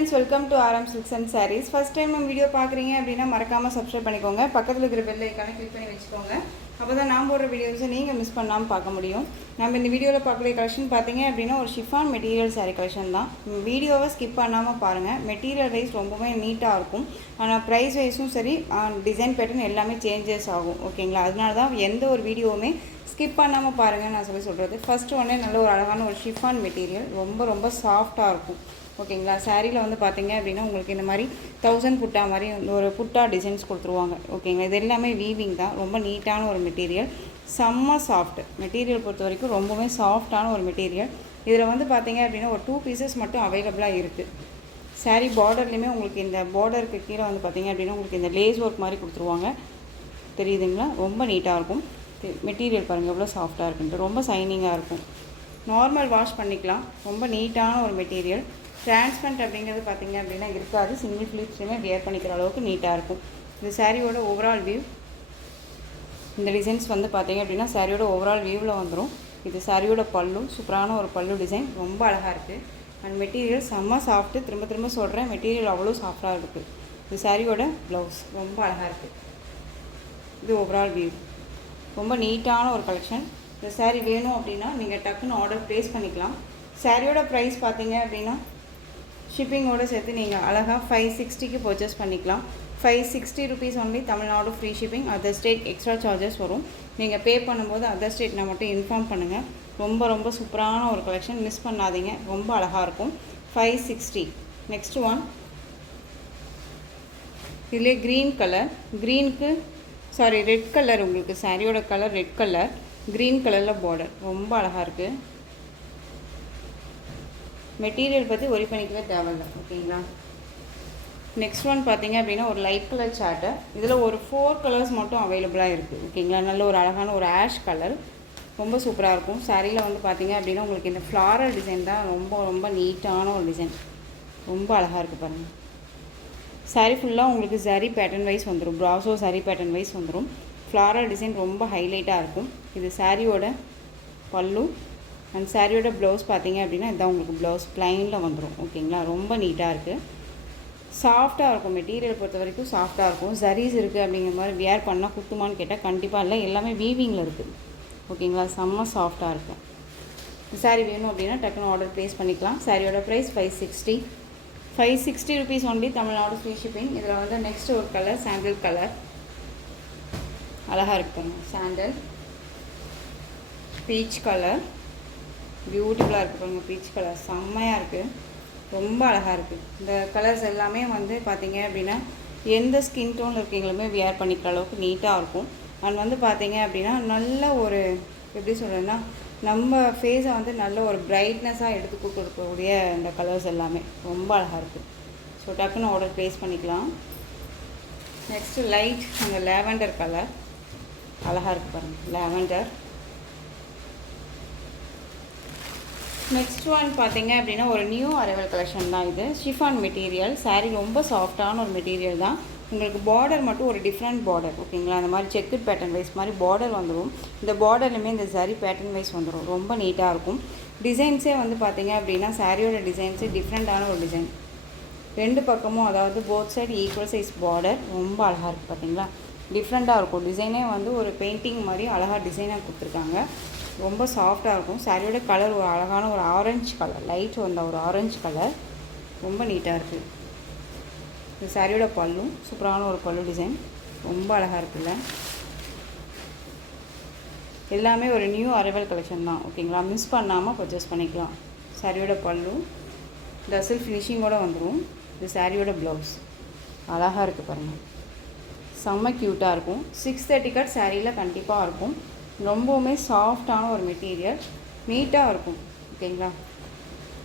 friends, welcome to RM Silks and Sarees. First time நம்ம video பார்க்குறீங்க அப்படின்னா மறக்காமல் சப்ஸ்கிரைப் பண்ணிக்கோங்க. பக்கத்தில் இருக்கிற பெல் ஐக்கானை கிளிக் பண்ணி வச்சுக்கோங்க. அப்போ தான் நான் போடுற வீடியோஸை நீங்கள் மிஸ் பண்ணாமல் பார்க்க முடியும். நம்ம இந்த வீடியோவில் பார்க்கக்கூடிய கலெக்ஷன் பார்த்தீங்க அப்படின்னா ஒரு ஷிஃபான் மெட்டீரியல் சாரீ கலெக்ஷன் தான். வீடியோவை ஸ்கிப் பண்ணாமல் பாருங்கள். மெட்டீரியல் வைஸ் ரொம்பவே நீட்டாக இருக்கும். ஆனால் ப்ரைஸ் வைஸும் சரி, டிசைன் பேட்டர்ன் எல்லாமே சேஞ்சஸ் ஆகும். ஓகேங்களா? அதனால தான் எந்த ஒரு வீடியோவுமே ஸ்கிப் பண்ணாமல் பாருங்கள் நான் சொல்கிறது. ஃபஸ்ட்டு ஒன்றே நல்ல ஒரு அழகான ஒரு ஷிஃபான் மெட்டீரியல், ரொம்ப சாஃப்டாக இருக்கும். ஓகேங்களா? சாரியில் வந்து பார்த்தீங்க அப்படின்னா உங்களுக்கு இந்த மாதிரி 1000 புட்டா மாதிரி ஒரு புட்டா டிசைன்ஸ் கொடுத்துருவாங்க. ஓகேங்களா? இது எல்லாமே வீவிங் தான். ரொம்ப நீட்டான ஒரு மெட்டீரியல், செம்ம சாஃப்ட் மெட்டீரியல் பொறுத்த வரைக்கும் ரொம்பவே சாஃப்டான ஒரு மெட்டீரியல். இதில் வந்து பார்த்தீங்க அப்படின்னா ஒரு 2 பீசஸ் மட்டும் அவைலபிளாக இருக்குது. சாரீ பார்டர்லேயுமே உங்களுக்கு இந்த பார்டருக்கு கீழே வந்து பார்த்தீங்க அப்படின்னா உங்களுக்கு இந்த லேஸ் ஒர்க் மாதிரி கொடுத்துருவாங்க. தெரியுதுங்களா? ரொம்ப நீட்டாக இருக்கும். மெட்டீரியல் பாருங்கள் எவ்வளோ சாஃப்டாக இருக்குன்ட்டு, ரொம்ப சைனிங்காக இருக்கும். நார்மல் வாஷ் பண்ணிக்கலாம். ரொம்ப நீட்டான ஒரு மெட்டீரியல். டிரான்ஸ்பரண்ட் அப்படிங்கிறது பார்த்திங்க அப்படின்னா இருக்காது. சிங்கிள் ஃபிளிப்ஸ்லையுமே வியர் பண்ணிக்கிற அளவுக்கு நீட்டாக இருக்கும். இந்த சாரியோட ஓவரால் வியூ, இந்த டிசைன்ஸ் வந்து பார்த்திங்க அப்படின்னா சாரியோட ஓவரால் வியூவில் வந்துடும். இது சாரியோட பல்லு, சூப்பரான ஒரு பல்லு டிசைன், ரொம்ப அழகாக இருக்குது. அண்ட் மெட்டீரியல் செம்ம சாஃப்ட்டு. திரும்ப சொல்கிறேன், மெட்டீரியல் அவ்வளோ சாஃப்டாக இருக்குது. இது சாரியோட ப்ளவுஸ், ரொம்ப அழகாக இருக்குது. இது ஓவரால் வியூ, ரொம்ப நீட்டான ஒரு கலெக்ஷன். இந்த சாரீ வேணும் அப்படின்னா நீங்கள் டக்குன்னு ஆர்டர் ப்ளேஸ் பண்ணிக்கலாம். சாரியோட ப்ரைஸ் பார்த்தீங்க அப்படின்னா ஷிப்பிங்கோடு சேர்த்து நீங்கள் அழகாக 560க்கு பர்ச்சேஸ் பண்ணிக்கலாம். 560 rupees only. Tamil Nadu free shipping. Other state extra charges வரும். நீங்கள் பே பண்ணும்போது அதர் ஸ்டேட்னா மட்டும் இன்ஃபார்ம் பண்ணுங்கள். ரொம்ப சூப்பரான ஒரு கலெக்ஷன், மிஸ் பண்ணாதீங்க. ரொம்ப அழகாக இருக்கும். 560. நெக்ஸ்ட் ஒன், இதிலே க்ரீன் கலர், க்ரீனுக்கு ரெட் கலர். உங்களுக்கு சாரியோட கலர் ரெட் கலர், க்ரீன் கலரில் பார்டர், ரொம்ப அழகாக இருக்குது. மெட்டீரியல் பற்றி ஒரி பண்ணிக்கவே தேவையில்லை. ஓகேங்களா? நெக்ஸ்ட் ஒன் பார்த்தீங்க அப்படின்னா ஒரு லைட் கலர் சார்ட்டு. இதில் ஒரு 4 கலர்ஸ் மட்டும் அவைலபிளாக இருக்குது. ஓகேங்களா? நல்ல ஒரு அழகான ஒரு ஆஷ் கலர், ரொம்ப சூப்பராக இருக்கும். சாரியில் வந்து பார்த்தீங்க அப்படின்னா உங்களுக்கு இந்த ஃப்ளாரல் டிசைன் தான் ரொம்ப நீட்டான ஒரு டிசைன், ரொம்ப அழகாக இருக்குது பாருங்கள். சாரி ஃபுல்லாக உங்களுக்கு சரி பேட்டர்ன் வைஸ் வந்துடும். ப்ராஸோ சரி பேட்டர்ன் வைஸ் வந்துடும். ஃப்ளாரல் டிசைன் ரொம்ப ஹைலைட்டாக இருக்கும். இது சாரியோட பல்லு. அண்ட் சாரியோட ப்ளவுஸ் பார்த்தீங்க அப்படின்னா இதான் உங்களுக்கு ப்ளவுஸ் ப்ளைனில் வந்துடும். ஓகேங்களா? ரொம்ப நீட்டாக இருக்குது, சாஃப்டாக இருக்கும். மெட்டீரியல் பொறுத்த வரைக்கும் சாஃப்டாக இருக்கும். சரீஸ் இருக்குது அப்படிங்கிற மாதிரி வியர் பண்ணால் குத்துமான்னு கேட்டால் கண்டிப்பாக இல்லை, எல்லாமே வீவிங்கில் இருக்குது. ஓகேங்களா? செம்ம சாஃப்டாக இருக்கும். சாரீ வேணும் அப்படின்னா டக்குன்னு ஆர்டர் ப்ளேஸ் பண்ணிக்கலாம். சாரியோட price 560 rupees only. Tamil Nadu free shipping. இதில் வந்து நெக்ஸ்ட் ஒரு கலர் சாண்டல் கலர், அழகாக இருக்குங்க. சாண்டல் பீச் கலர், பியூட்டிஃபுல்லாக இருக்குது பாருங்கள். பீச் கலர் செம்மையாக இருக்குது, ரொம்ப அழகாக இருக்குது. இந்த கலர்ஸ் எல்லாமே வந்து பார்த்தீங்க அப்படின்னா எந்த ஸ்கின் டோனில் இருக்கீங்களுமே வியர் பண்ணிக்கிற அளவுக்கு நீட்டாக இருக்கும். அண்ட் வந்து பார்த்தீங்க அப்படின்னா நல்ல ஒரு எப்படி சொல்கிறேன்னா நம்ம ஃபேஸை வந்து நல்ல ஒரு பிரைட்னஸாக எடுத்து கொடுக்கக்கூடிய இந்த கலர்ஸ் எல்லாமே ரொம்ப அழகாக இருக்குது. ஸோ டக்குன்னு ஆர்டர் ப்ளேஸ் பண்ணிக்கலாம். நெக்ஸ்ட்டு லைட் அந்த லேவெண்டர் கலர், அழகாக இருக்குது பாருங்கள், லேவெண்டர். நெக்ஸ்ட் ஒன் பார்த்தீங்க அப்படின்னா ஒரு நியூ அரைவல் கலெக்ஷன் தான். இது ஷிஃபான் மெட்டீரியல். சாரீ ரொம்ப சாஃப்டான ஒரு மெட்டீரியல் தான். உங்களுக்கு பார்டர் மட்டும் ஒரு டிஃப்ரெண்ட் பார்டர். ஓகேங்களா? அந்த மாதிரி செக்குட் பேட்டர்ன் வைஸ் மாதிரி பார்டர் வந்துடும். இந்த பார்டர்லையுமே இந்த சரி பேட்டர்ன் வைஸ் வந்துடும். ரொம்ப நீட்டாக இருக்கும். டிசைன்ஸே வந்து பார்த்தீங்க அப்படின்னா சாரியோட டிசைன்ஸே டிஃப்ரெண்ட்டான ஒரு டிசைன். 2 பக்கமும் அதாவது both side equal size border, ரொம்ப அழகாக இருக்குது. பார்த்தீங்களா? டிஃப்ரெண்ட்டாக இருக்கும். டிசைனே வந்து ஒரு பெயிண்டிங் மாதிரி அழகாக டிசைனாக கொடுத்துருக்காங்க. ரொம்ப சாஃப்டாக இருக்கும். சாரியோட கலர் ஒரு அழகான ஒரு ஆரஞ்சு கலர், லைட் வந்த ஒரு ஆரஞ்சு கலர், ரொம்ப நீட்டாக இருக்குது. இந்த சாரியோட பல்லு, சூப்பரான ஒரு பல்லு டிசைன், ரொம்ப அழகாக இருக்குல்ல. எல்லாமே ஒரு நியூ அரைவல் கலெக்ஷன் தான். ஓகேங்களா? மிஸ் பண்ணாமல் பர்ச்சேஸ் பண்ணிக்கலாம். சாரியோட பல்லு டசல் ஃபினிஷிங்கோடு வந்துடும். இது சாரியோட ப்ளவுஸ், அழகாக இருக்குது பாருங்கள், செம்ம க்யூட்டாக இருக்கும். 630 கட் சாரியில் கண்டிப்பாக இருக்கும். ரொம்பவுமே சாஃப்டான ஒரு மெட்டீரியல், நீட்டாக இருக்கும். ஓகேங்களா?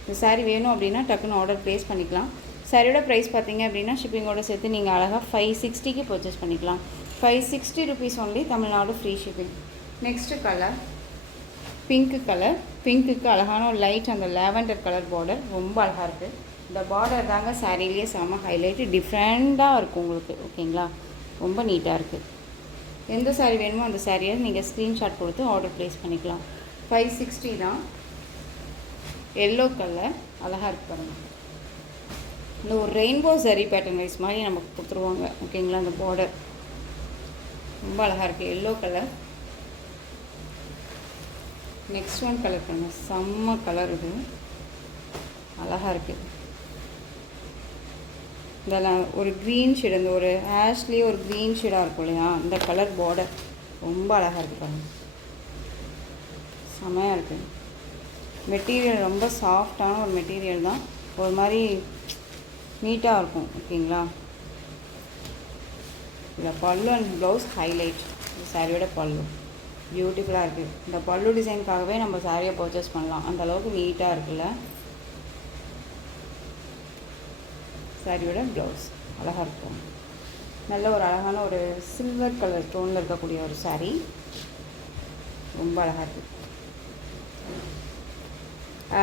இந்த சாரீ வேணும் அப்படின்னா டக்குன்னு ஆர்டர் ப்ளேஸ் பண்ணிக்கலாம். சாரியோட ப்ரைஸ் பார்த்தீங்க அப்படின்னா ஷிப்பிங்கோடு சேர்த்து நீங்கள் அழகாக 560க்கு பர்ச்சேஸ் பண்ணிக்கலாம். 560 rupees only. Tamil Nadu free shipping. Next colour pink colour. பிங்க்குக்கு அழகான ஒரு லைட் அந்த லேவெண்டர் கலர் பார்டர், ரொம்ப அழகாக இருக்குது. இந்த பார்டர் தாங்க சாரிலேயே செம்ம ஹைலைட்டு, டிஃப்ரெண்ட்டாக இருக்கும் உங்களுக்கு. ஓகேங்களா? ரொம்ப நீட்டாக இருக்குது. எந்த சாரீ வேணுமோ அந்த சாரியை நீங்கள் ஸ்க்ரீன்ஷாட் கொடுத்து ஆர்டர் ப்ளேஸ் பண்ணிக்கலாம். 560 தான். எல்லோ கலர், அழகாக இருக்கு பாருங்கள். இந்த ஒரு ரெயின்போ சரி பேட்டர்ன் வைஸ் மாதிரி நமக்கு கொடுத்துருவாங்க. ஓகேங்களா? அந்த பார்டர் ரொம்ப அழகாக இருக்குது. Yellow colour. Next one colour பண்ணுங்க. செம்ம கலர். இது அழகாக இருக்குது. இதெல்லாம் ஒரு க்ரீன் ஷேட், அந்த ஒரு ஆஷ்லேயே ஒரு க்ரீன் ஷேடாக இருக்கும் இல்லையா, இந்த கலர் பார்டர் ரொம்ப அழகாக இருக்குது பாருங்கள். செமையாக இருக்குது. மெட்டீரியல் ரொம்ப சாஃப்டான ஒரு மெட்டீரியல் தான். ஒரு மாதிரி நீட்டாக இருக்கும். ஓகேங்களா? இதில் பல்லு அண்ட் ப்ளவுஸ் ஹைலைட். இந்த சாரியோட பல்லு பியூட்டிஃபுல்லாக இருக்குது. இந்த பல்லு டிசைனுக்காகவே நம்ம சாரியை பர்ச்சேஸ் பண்ணலாம், அந்தளவுக்கு நீட்டாக இருக்குல்ல. சாரியோட ப்ளவுஸ் அழகாக இருக்கும். நல்ல ஒரு அழகான ஒரு சில்வர் கலர் டோனில் இருக்கக்கூடிய ஒரு சாரீ. ரொம்ப அழகாக இருக்குது.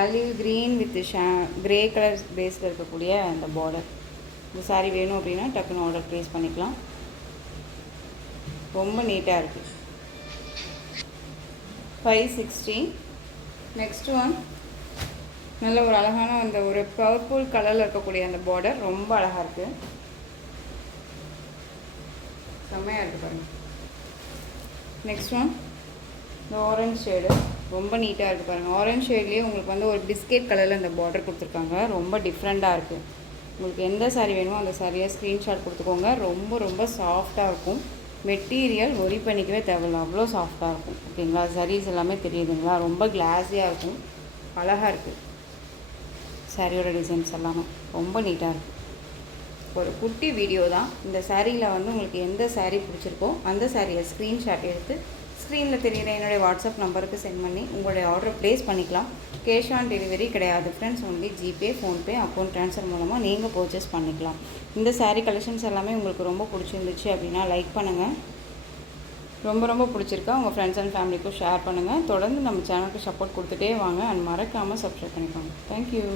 Olive green with grey colour பேஸில் இருக்கக்கூடிய அந்த பார்டர். இந்த சாரீ வேணும் அப்படின்னா டக்குன்னு ஆர்டர் ப்ளேஸ் பண்ணிக்கலாம். ரொம்ப நீட்டாக இருக்குது. 560. நெக்ஸ்ட் ஒன் நல்ல ஒரு அழகான அந்த ஒரு பர்பிள் கலரில் இருக்கக்கூடிய அந்த பார்டர் ரொம்ப அழகாக இருக்குது. செம்மையாக இருக்குது பாருங்கள். நெக்ஸ்ட் ஒன் இந்த ஆரஞ்ச் ஷேடு ரொம்ப நீட்டாக இருக்குது பாருங்கள். ஆரஞ்ச் ஷேட்லேயே உங்களுக்கு வந்து ஒரு பிஸ்கெட் கலரில் இந்த பார்டர் கொடுத்துருக்காங்க. ரொம்ப டிஃப்ரெண்ட்டாக இருக்குது. உங்களுக்கு எந்த சாரீ வேணுமோ அந்த சாரியை ஸ்க்ரீன்ஷாட் கொடுத்துக்கோங்க. ரொம்ப ரொம்ப சாஃப்டாக இருக்கும். மெட்டீரியல் ஒரி பண்ணிக்கவே தேவையில்லை, அவ்வளோ சாஃப்டாக இருக்கும். ஓகேங்களா? சாரீஸ் எல்லாமே தெரியுதுங்களா? ரொம்ப கிளாஸியாக இருக்கும். அழகாக இருக்குது. சாரியோட டிசைன்ஸ் எல்லாமே ரொம்ப நீட்டாக இருக்குது. ஒரு குட்டி வீடியோ தான். இந்த சாரியில் வந்து உங்களுக்கு எந்த சாரீ பிடிச்சிருக்கோ அந்த சாரியை ஸ்க்ரீன்ஷாட் எடுத்து ஸ்க்ரீனில் தெரியுற என்னுடைய வாட்ஸ்அப் நம்பருக்கு சென்ட் பண்ணி உங்களுடைய ஆர்டர் ப்ளேஸ் பண்ணிக்கலாம். கேஷ் ஆன் டெலிவரி கிடையாது friends. Only GPay, PhonePe, account transfer மூலமாக நீங்கள் பர்ச்சேஸ் பண்ணிக்கலாம். இந்த சாரீ கலெக்ஷன்ஸ் எல்லாமே உங்களுக்கு ரொம்ப பிடிச்சிருந்துச்சு அப்படின்னா லைக் பண்ணுங்கள். ரொம்ப ரொம்ப பிடிச்சிருக்கா உங்கள் ஃப்ரெண்ட்ஸ் அண்ட் ஃபேமிலிக்கும் ஷேர் பண்ணுங்கள். தொடர்ந்து நம்ம சேனலுக்கு சப்போர்ட் கொடுத்துட்டே வாங்க. அண்ட் மறக்காமல் சப்ஸ்கிரைப் பண்ணிக்கோங்க. தேங்க்யூ.